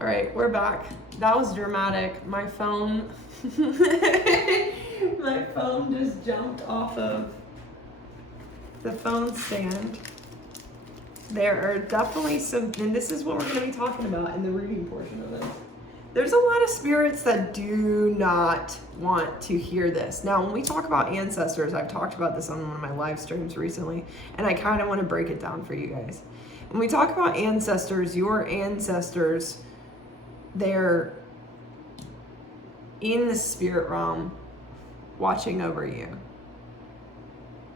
All right, we're back. That was dramatic. My phone, my phone just jumped off of the phone stand. There are definitely some, and this is what we're going to be talking about in the reading portion of this. There's a lot of spirits that do not want to hear this. Now, when we talk about ancestors, I've talked about this on one of my live streams recently, and I kind of want to break it down for you guys. When we talk about ancestors, your ancestors, they're in the spirit realm watching over you.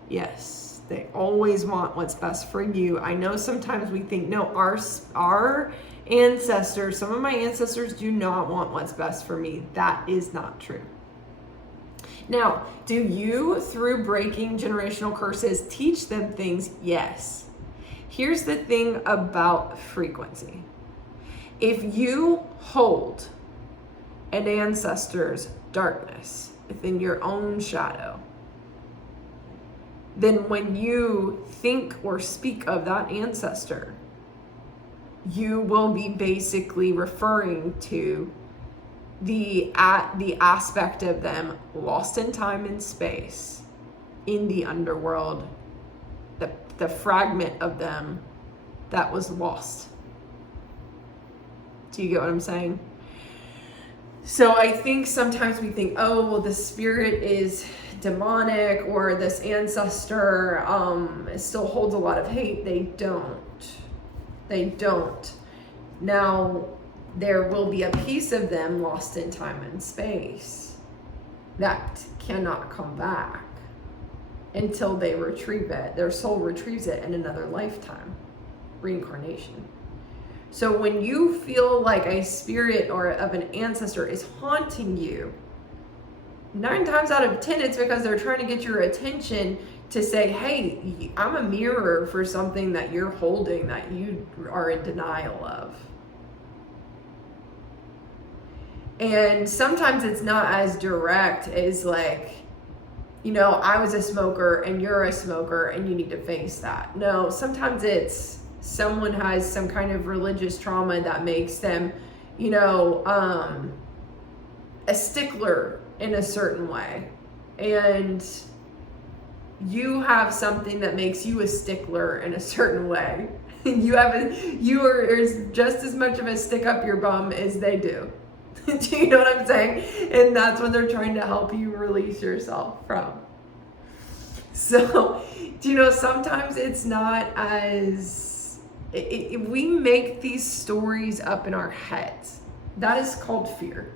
Yes, they always want what's best for you. I know sometimes we think, no, our ancestors, some of my ancestors do not want what's best for me. That is not true. Now, do you, through breaking generational curses, teach them things? Yes. Here's the thing about frequency. If you hold an ancestor's darkness within your own shadow, then when you think or speak of that ancestor, you will be basically referring to the aspect of them lost in time and space in the underworld, the fragment of them that was lost. Do you get what I'm saying? So I think sometimes we think, oh, well, the spirit is demonic, or this ancestor still holds a lot of hate. They don't. They don't. Now, there will be a piece of them lost in time and space that cannot come back until they retrieve it. Their soul retrieves it in another lifetime, reincarnation. So when you feel like a spirit or of an ancestor is haunting you, 9 times out of 10, it's because they're trying to get your attention to say, hey, I'm a mirror for something that you're holding that you are in denial of. And sometimes it's not as direct as like, you know, I was a smoker and you're a smoker and you need to face that. No, sometimes it's someone has some kind of religious trauma that makes them, you know, a stickler in a certain way. And you have something that makes you a stickler in a certain way. You are just as much of a stick up your bum as they do. Do you know what I'm saying? And that's what they're trying to help you release yourself from. So, you know, sometimes it's not as, we make these stories up in our heads. That is called fear.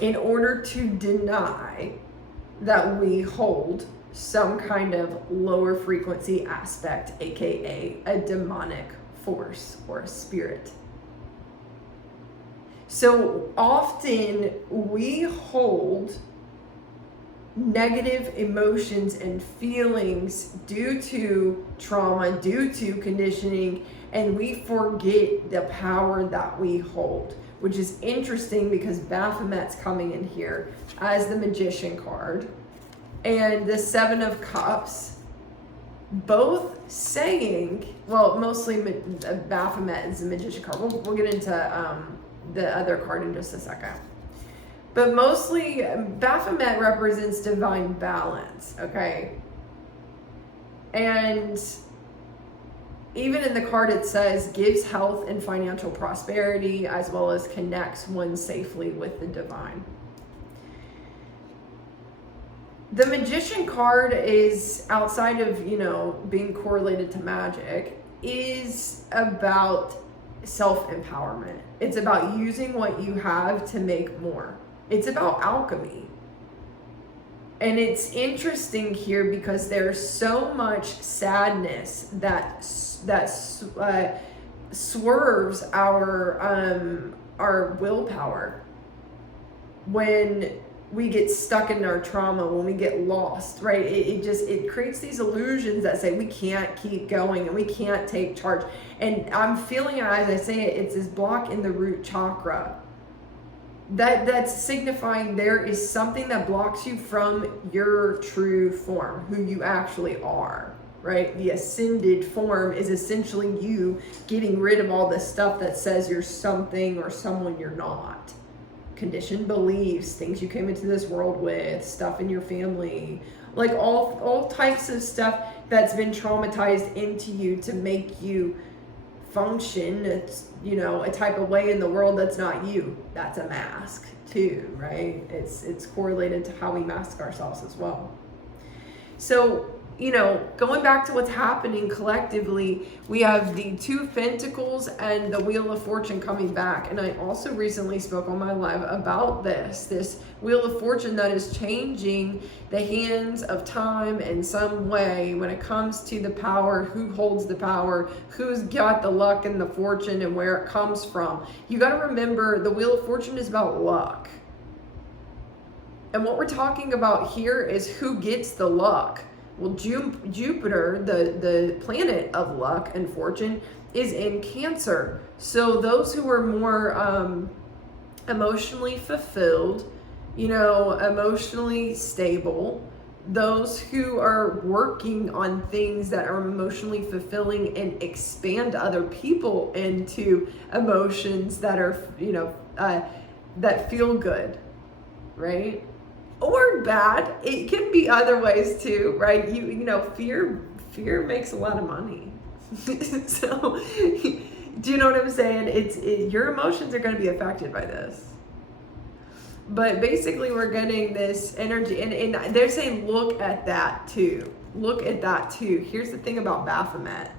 In order to deny that we hold some kind of lower frequency aspect, aka a demonic force or a spirit. So often we hold negative emotions and feelings due to trauma, due to conditioning, and we forget the power that we hold, which is interesting because Baphomet's coming in here as the Magician card and the Seven of Cups, both saying, well, mostly Baphomet is the Magician card. We'll get into the other card in just a second. But mostly Baphomet represents divine balance, okay? And even in the card it says gives health and financial prosperity as well as connects one safely with the divine. The Magician card is, outside of, you know, being correlated to magic, is about self-empowerment. It's about using what you have to make more. It's about alchemy. And it's interesting here because there's so much sadness that swerves our willpower when we get stuck in our trauma, when we get lost, right? It creates these illusions that say we can't keep going and we can't take charge. And I'm feeling, as I say it, it's this block in the root chakra. That's signifying there is something that blocks you from your true form, who you actually are. right? The ascended form is essentially you getting rid of all this stuff that says you're something or someone you're not. Conditioned beliefs, things you came into this world with, stuff in your family, like all types of stuff that's been traumatized into you to make you function, it's, you know, a type of way in the world that's not you. That's a mask too, right? It's correlated to how we mask ourselves as well. So, you know, going back to what's happening collectively, we have the Two of Pentacles and the Wheel of Fortune coming back. And I also recently spoke on my live about this Wheel of Fortune that is changing the hands of time in some way when it comes to the power, who holds the power, who's got the luck and the fortune and where it comes from. You got to remember the Wheel of Fortune is about luck. And what we're talking about here is who gets the luck. Well, Jupiter, the planet of luck and fortune, is in Cancer. So those who are more emotionally fulfilled, you know, emotionally stable, those who are working on things that are emotionally fulfilling and expand other people into emotions that are, you know, that feel good, right? Or bad. It can be other ways too, right? You know, fear makes a lot of money. So, do you know what I'm saying? Your emotions are going to be affected by this. But basically, we're getting this energy, and they're saying, look at that too. Look at that too. Here's the thing about Baphomet.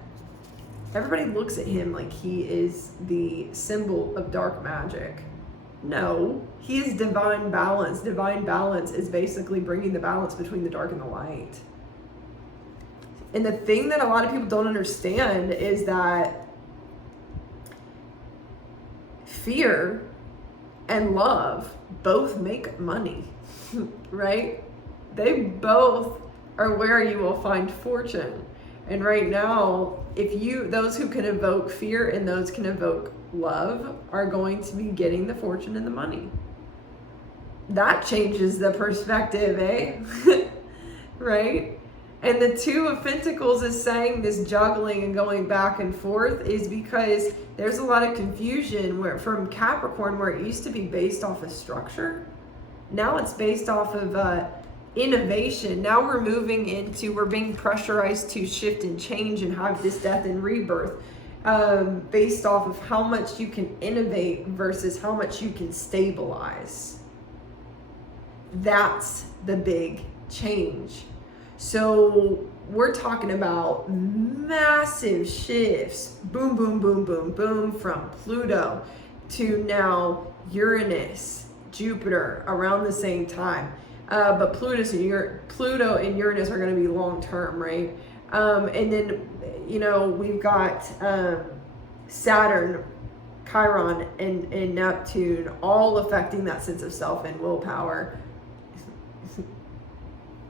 Everybody looks at him like he is the symbol of dark magic. No, he is divine balance. Divine balance is basically bringing the balance between the dark and the light. And the thing that a lot of people don't understand is that fear and love both make money, right? They both are where you will find fortune. And right now, those who can evoke fear and those can evoke love are going to be getting the fortune and the money. That changes the perspective, eh? Right? And the Two of Pentacles is saying this juggling and going back and forth is because there's a lot of confusion from Capricorn, where it used to be based off of structure. Now it's based off of innovation. Now we're being pressurized to shift and change and have this death and rebirth. Based off of how much you can innovate versus how much you can stabilize. That's the big change. So we're talking about massive shifts, boom, boom, boom, boom, boom, from Pluto to now Uranus, Jupiter around the same time. But Pluto and Uranus are going to be long term, right? And then, you know, we've got Saturn, Chiron, and Neptune all affecting that sense of self and willpower,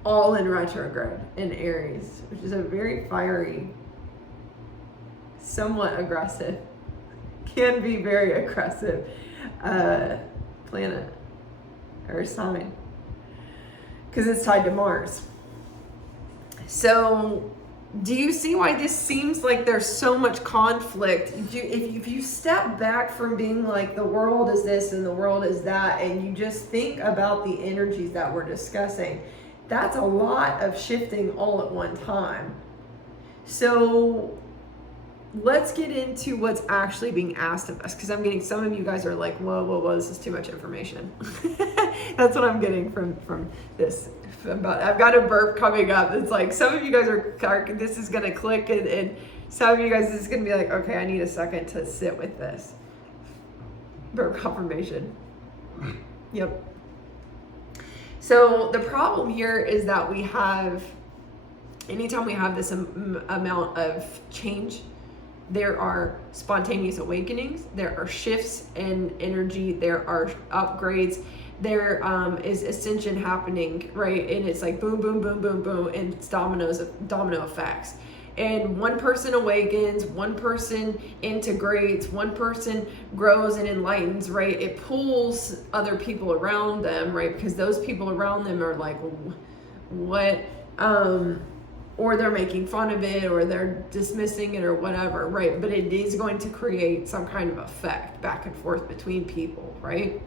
all in retrograde in Aries, which is a very fiery, somewhat aggressive, can be very aggressive planet or sign, because it's tied to Mars. So do you see why this seems like there's so much conflict? If you step back from being like the world is this and the world is that, and you just think about the energies that we're discussing, that's a lot of shifting all at one time. So let's get into what's actually being asked of us, because I'm getting, some of you guys are like, whoa, this is too much information. That's what I'm getting from this. I've got a burp coming up. It's like some of you guys are this is gonna click, and some of you guys is gonna be like, okay, I need a second to sit with this. Burp confirmation. Yep. So the problem here is that we have, anytime we have this amount of change, there are spontaneous awakenings, there are shifts in energy, there are upgrades, there is ascension happening, right? And it's like boom, boom, boom, boom, boom, and it's domino effects. And one person awakens, one person integrates, one person grows and enlightens, right? It pulls other people around them, right? Because those people around them are like, what? or they're making fun of it, or they're dismissing it, or whatever, right? But it is going to create some kind of effect back and forth between people, right?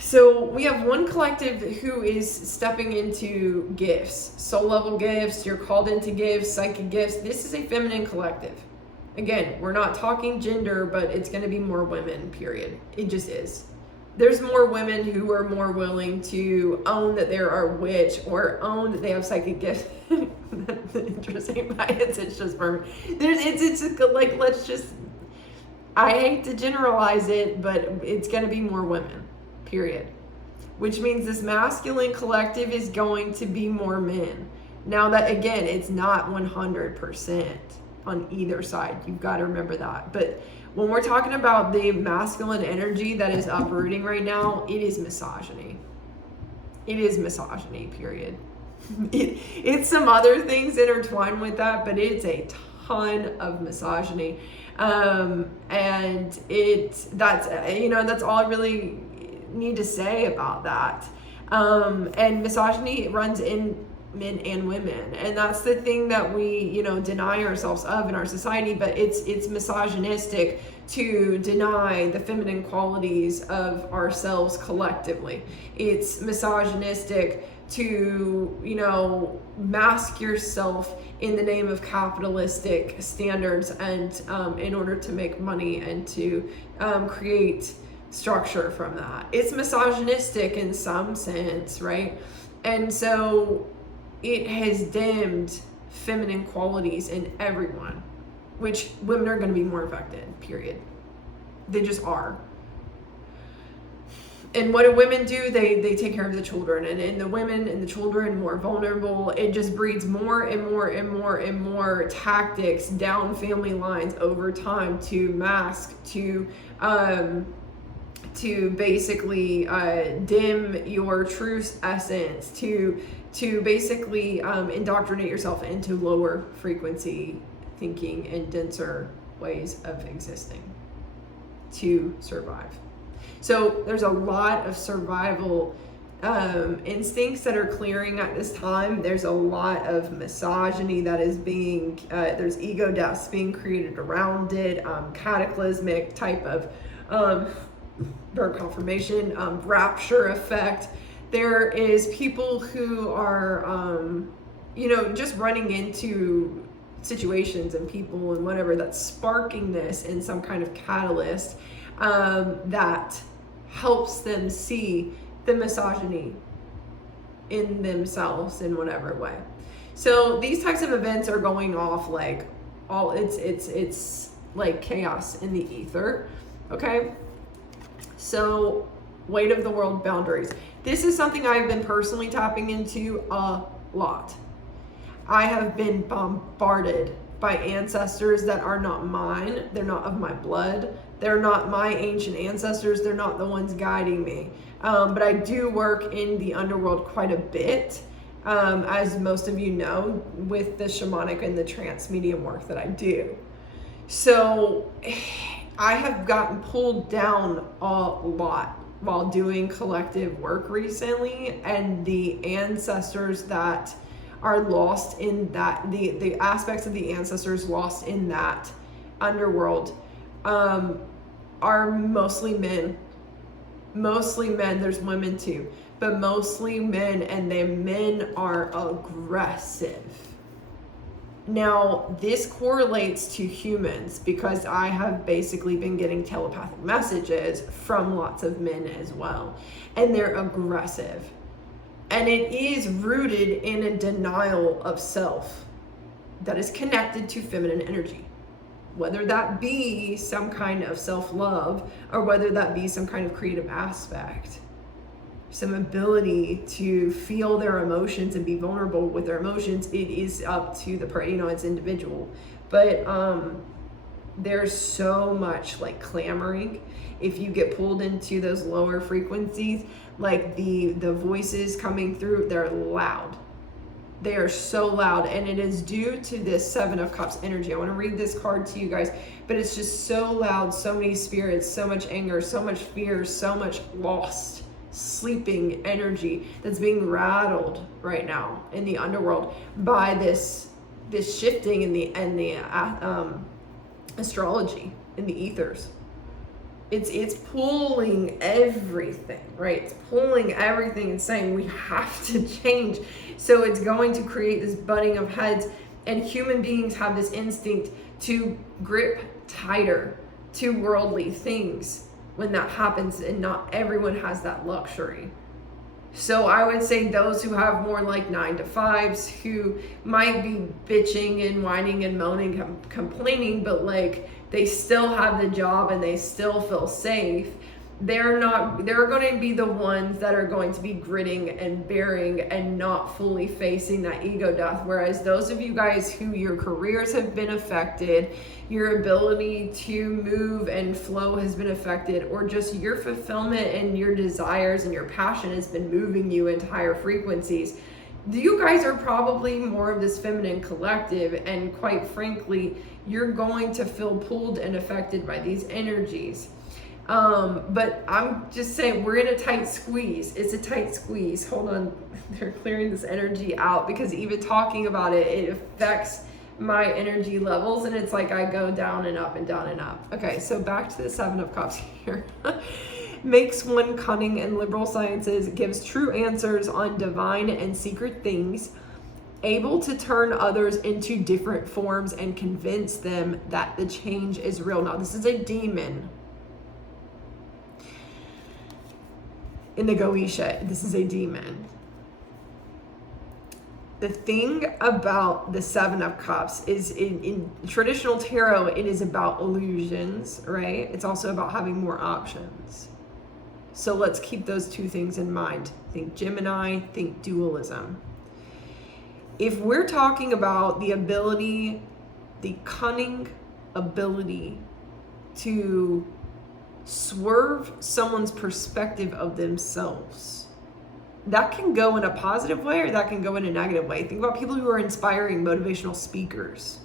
So we have one collective who is stepping into gifts, soul level gifts, you're called into gifts, psychic gifts. This is a feminine collective. Again, we're not talking gender, but it's going to be more women, period. It just is. There's more women who are more willing to own that they're a witch or own that they have psychic gifts. That's interesting. It's just for me. It's just like, let's just, I hate to generalize it, but it's going to be more women, period. Which means this masculine collective is going to be more men. Now that, again, it's not 100% on either side. You've got to remember that. But when we're talking about the masculine energy that is uprooting right now, it is misogyny. It is misogyny, period. It's some other things intertwined with that, but it's a ton of misogyny. And that's all I really need to say about that. And misogyny runs in men and women, and that's the thing that we deny ourselves of in our society. But it's misogynistic to deny the feminine qualities of ourselves collectively. It's misogynistic to mask yourself in the name of capitalistic standards and in order to make money and to create structure from that. It's misogynistic in some sense, right? And so it has dimmed feminine qualities in everyone, which women are going to be more affected, period. They just are. And what do women do? They take care of the children, and the women and the children more vulnerable. It just breeds more and more and more and more tactics down family lines over time to mask, to basically dim your true essence, to basically indoctrinate yourself into lower frequency thinking and denser ways of existing to survive. So there's a lot of survival instincts that are clearing at this time. There's a lot of misogyny that is being, there's ego deaths being created around it, cataclysmic type of birth confirmation, rapture effect. There is people who are, just running into situations and people and whatever that's sparking this in some kind of catalyst that helps them see the misogyny in themselves in whatever way. So these types of events are going off like it's like chaos in the ether. Okay. So weight of the world boundaries. This is something I've been personally tapping into a lot. I have been bombarded by ancestors that are not mine. They're not of my blood. They're not my ancient ancestors. They're not the ones guiding me. But I do work in the underworld quite a bit, as most of you know, with the shamanic and the trance medium work that I do. So I have gotten pulled down a lot while doing collective work recently, and the ancestors that are lost in that, the aspects of the ancestors lost in that underworld are mostly men. Mostly men, there's women too, but mostly men, and the men are aggressive. Now, this correlates to humans because I have basically been getting telepathic messages from lots of men as well, and they're aggressive. And it is rooted in a denial of self that is connected to feminine energy, whether that be some kind of self-love or whether that be some kind of creative aspect, some ability to feel their emotions and be vulnerable with their emotions. It is up to the person, it's individual. But there's so much like clamoring. If you get pulled into those lower frequencies, like the voices coming through, they're loud. They are so loud, and it is due to this Seven of Cups energy. I want to read this card to you guys, but it's just so loud, so many spirits, so much anger, so much fear, so much lost sleeping energy that's being rattled right now in the underworld by this shifting in the astrology in the ethers. It's pulling everything, right? It's pulling everything and saying we have to change. So it's going to create this butting of heads, and human beings have this instinct to grip tighter to worldly things when that happens, and not everyone has that luxury. So I would say those who have more like 9 to 5s, who might be bitching and whining and moaning, complaining, but like they still have the job and they still feel safe, they're going to be the ones that are going to be gritting and bearing and not fully facing that ego death. Whereas those of you guys who your careers have been affected, your ability to move and flow has been affected, or just your fulfillment and your desires and your passion has been moving you into higher frequencies, you guys are probably more of this feminine collective, and quite frankly, you're going to feel pulled and affected by these energies. But I'm just saying, we're in a tight squeeze. It's a tight squeeze. Hold on. They're clearing this energy out, because even talking about it, it affects my energy levels, and it's like I go down and up and down and up. Okay, so back to the 7 of Cups here. Makes one cunning in liberal sciences, gives true answers on divine and secret things, able to turn others into different forms and convince them that the change is real. Now, this is a demon. In the Goetia, this is a demon. The thing about the 7 of Cups is in traditional tarot, it is about illusions, right? It's also about having more options. So let's keep those two things in mind. Think Gemini, think dualism. If we're talking about the ability, the cunning ability to swerve someone's perspective of themselves, that can go in a positive way or that can go in a negative way. Think about people who are inspiring motivational speakers,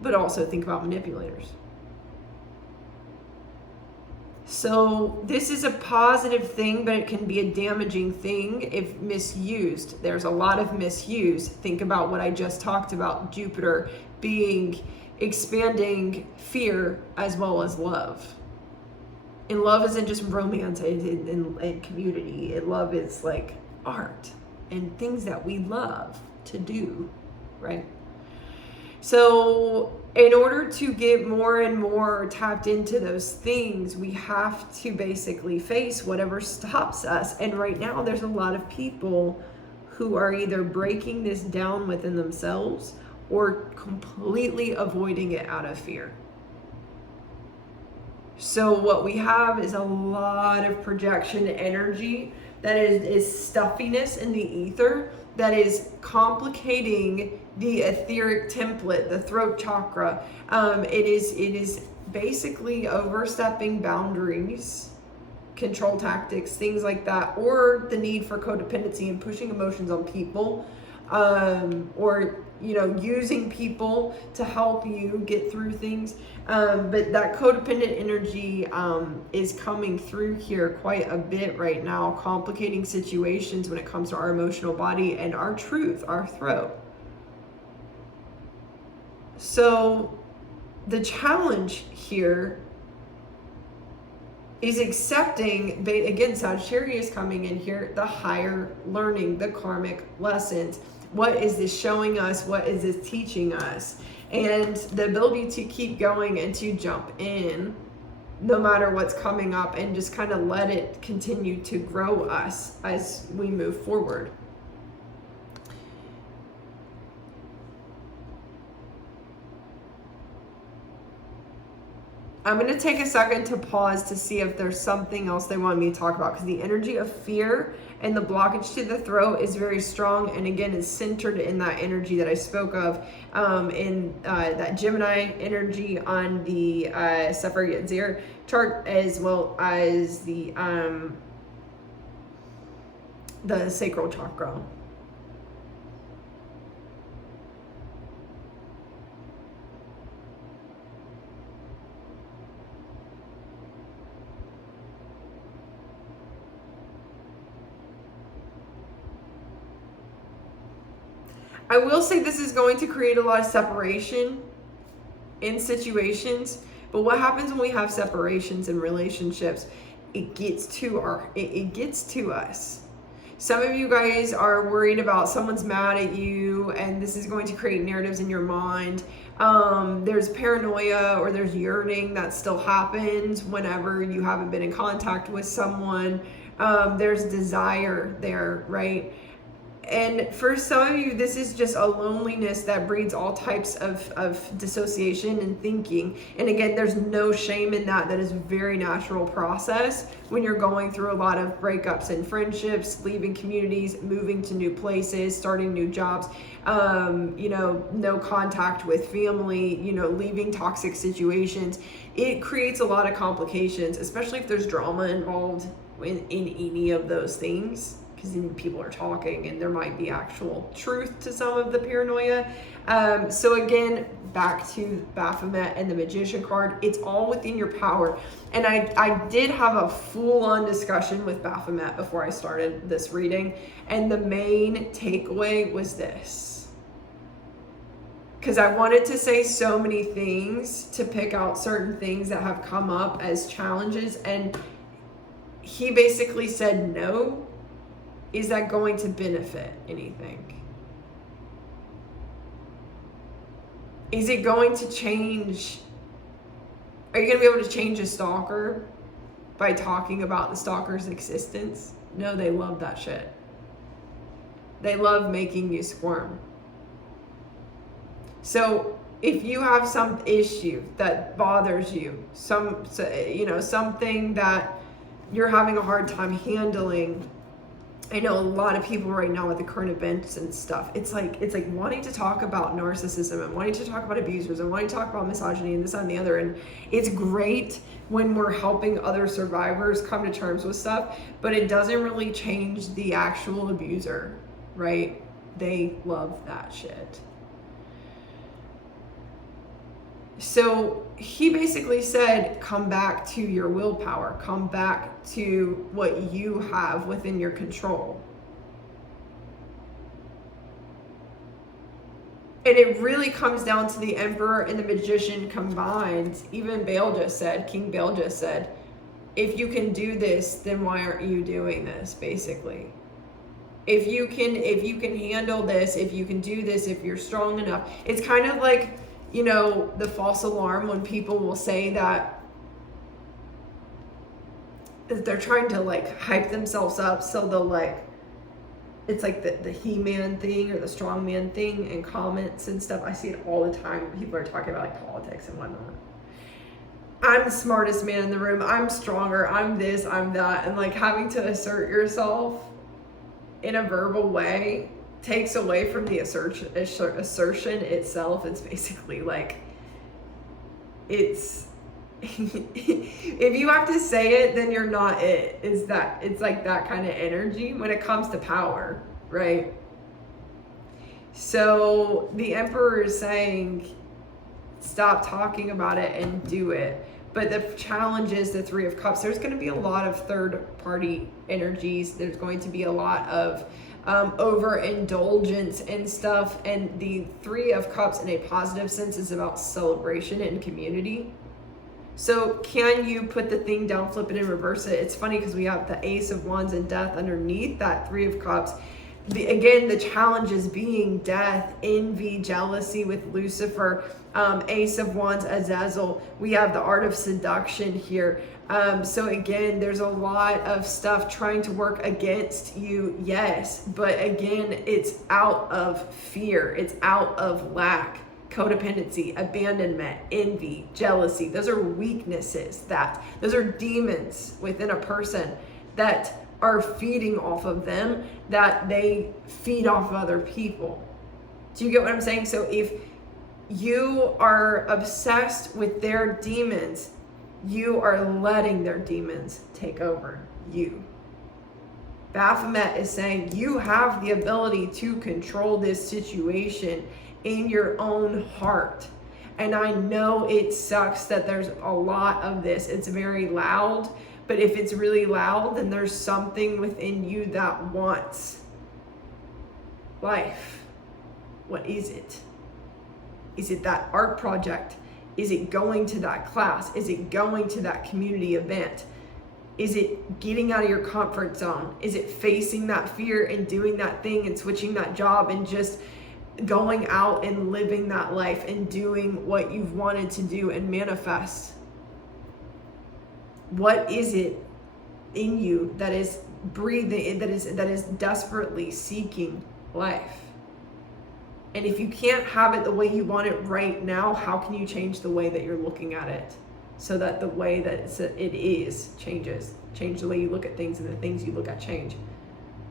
but also think about manipulators. So this is a positive thing, but it can be a damaging thing if misused. There's a lot of misuse. Think about what I just talked about, Jupiter being expanding fear as well as love. And love isn't just romance and community. And love is like art and things that we love to do, right? So in order to get more and more tapped into those things, we have to basically face whatever stops us. And right now, there's a lot of people who are either breaking this down within themselves or completely avoiding it out of fear. So what we have is a lot of projection energy that is stuffiness in the ether that is complicating the etheric template, the throat chakra. It is basically overstepping boundaries, control tactics, things like that, or the need for codependency and pushing emotions on people, or using people to help you get through things. But that codependent energy is coming through here quite a bit right now, complicating situations when it comes to our emotional body and our truth, our throat. So the challenge here is accepting, again, Sagittarius coming in here, the higher learning, the karmic lessons. What is this showing us? What is this teaching us? And the ability to keep going and to jump in no matter what's coming up and just kind of let it continue to grow us as we move forward. I'm going to take a second to pause to see if there's something else they want me to talk about, because the energy of fear and the blockage to the throat is very strong, and again is centered in that energy that I spoke of, in that Gemini energy on the Sefer Yetzirah chart, as well as the sacral chakra. I will say this is going to create a lot of separation in situations, but what happens when we have separations in relationships? It gets to us. Some of you guys are worried about someone's mad at you, and this is going to create narratives in your mind. There's paranoia or there's yearning that still happens whenever you haven't been in contact with someone. There's desire there, right? And for some of you, this is just a loneliness that breeds all types of dissociation and thinking. And again, there's no shame in that. That is a very natural process when you're going through a lot of breakups in friendships, leaving communities, moving to new places, starting new jobs, no contact with family, leaving toxic situations. It creates a lot of complications, especially if there's drama involved in any of those things. Because then people are talking and there might be actual truth to some of the paranoia. So again, back to Baphomet and the Magician card, it's all within your power. And I did have a full-on discussion with Baphomet before I started this reading. And the main takeaway was this. Because I wanted to say so many things to pick out certain things that have come up as challenges. And he basically said no. Is that going to benefit anything? Is it going to change? Are you going to be able to change a stalker by talking about the stalker's existence? No, they love that shit. They love making you squirm. So if you have some issue that bothers you, something that you're having a hard time handling, I know a lot of people right now with the current events and stuff, it's like wanting to talk about narcissism and wanting to talk about abusers and wanting to talk about misogyny and this and the other. And it's great when we're helping other survivors come to terms with stuff, but it doesn't really change the actual abuser, right? They love that shit. So he basically said, come back to your willpower, come back to what you have within your control. And it really comes down to the Emperor and the Magician combined. Even King Baal just said, if you can do this, then why aren't you doing this, basically? If you can handle this, if you can do this, if you're strong enough. It's kind of like, the false alarm when people will say that they're trying to hype themselves up. So they'll it's like the He-Man thing or the strongman thing in comments and stuff. I see it all the time. People are talking about politics and whatnot. I'm the smartest man in the room. I'm stronger. I'm this, I'm that. And having to assert yourself in a verbal way takes away from the assertion itself. It's basically it's if you have to say it, then you're not it. It's that kind of energy when it comes to power, right? So the Emperor is saying, stop talking about it and do it. But the challenge is the Three of Cups. There's going to be a lot of third-party energies. There's going to be a lot of overindulgence and stuff. And the Three of Cups in a positive sense is about celebration and community. So can you put the thing down, flip it, and reverse it? It's funny because we have the Ace of Wands and Death underneath that Three of Cups. Again, the challenge is being death, envy, jealousy with Lucifer, Ace of Wands, Azazel. We have the art of seduction here. So again, there's a lot of stuff trying to work against you, yes. But again, it's out of fear. It's out of lack, codependency, abandonment, envy, jealousy. Those are weaknesses. Those are demons within a person that are feeding off of them, that they feed off of other people. Do you get what I'm saying? So if you are obsessed with their demons, you are letting their demons take over you. Baphomet is saying you have the ability to control this situation in your own heart. And I know it sucks that there's a lot of this. It's very loud. But if it's really loud, then there's something within you that wants life. What is it? Is it that art project? Is it going to that class? Is it going to that community event? Is it getting out of your comfort zone? Is it facing that fear and doing that thing and switching that job and just going out and living that life and doing what you've wanted to do and manifest? What is it in you that is breathing, that is desperately seeking life? And if you can't have it the way you want it right now, how can you change the way that you're looking at it so that the way that it is changes? Change the way you look at things, and the things you look at change.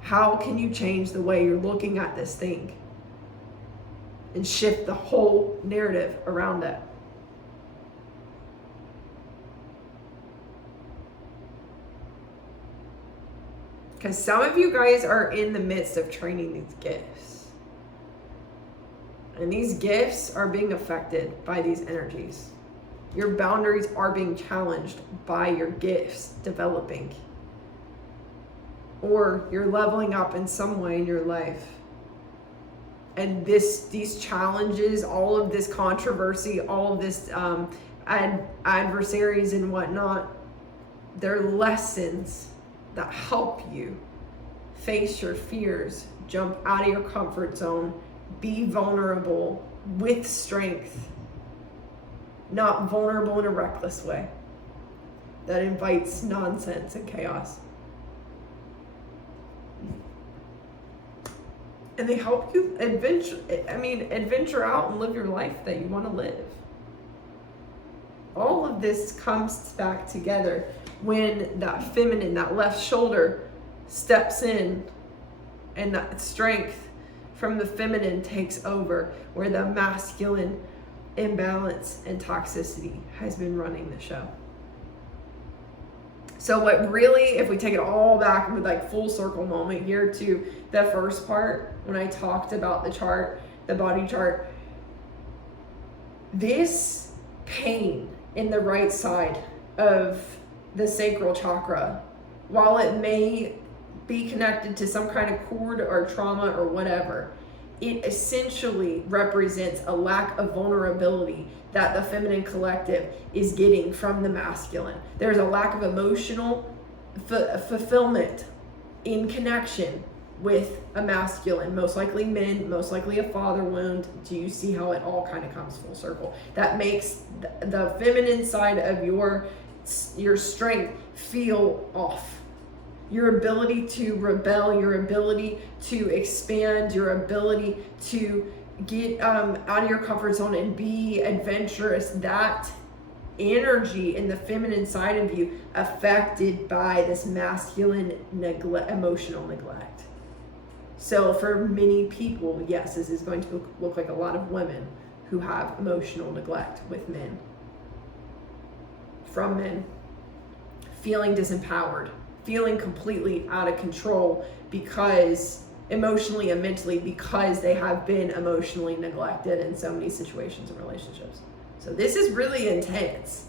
How can you change the way you're looking at this thing and shift the whole narrative around it? Because some of you guys are in the midst of training these gifts. And these gifts are being affected by these energies. Your boundaries are being challenged by your gifts developing. Or you're leveling up in some way in your life. And these challenges, all of this controversy, all of this adversaries and whatnot, they're lessons that help you face your fears, jump out of your comfort zone, be vulnerable with strength, not vulnerable in a reckless way that invites nonsense and chaos. And they help you adventure out and live your life that you want to live. All of this comes back together when that feminine, that left shoulder steps in, and that strength from the feminine takes over, where the masculine imbalance and toxicity has been running the show. So what really, if we take it all back with like full circle moment here to the first part, when I talked about the chart, the body chart, this pain in the right side of the sacral chakra, while it may be connected to some kind of cord or trauma or whatever, it essentially represents a lack of vulnerability that the feminine collective is getting from the masculine. There's a lack of emotional fulfillment in connection with a masculine, most likely men, most likely a father wound. Do you see how it all kind of comes full circle? That makes the feminine side of your strength feel off. Your ability to rebel, your ability to expand, your ability to get out of your comfort zone and be adventurous, that energy in the feminine side of you affected by this masculine emotional neglect. So for many people, yes, this is going to look like a lot of women who have emotional neglect with men, from men, feeling disempowered, feeling completely out of control because emotionally and mentally, because they have been emotionally neglected in so many situations and relationships. So this is really intense,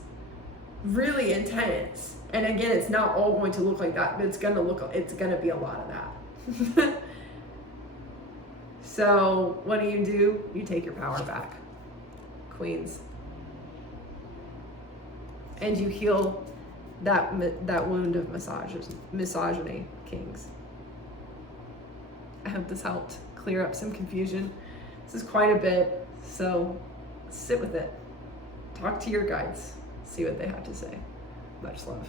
really intense. And again, it's not all going to look like that, but it's going to be a lot of that. So what do? You take your power back, queens. And you heal that wound of misogyny, kings. I hope this helped clear up some confusion. This is quite a bit, so sit with it. Talk to your guides. See what they have to say. Much love.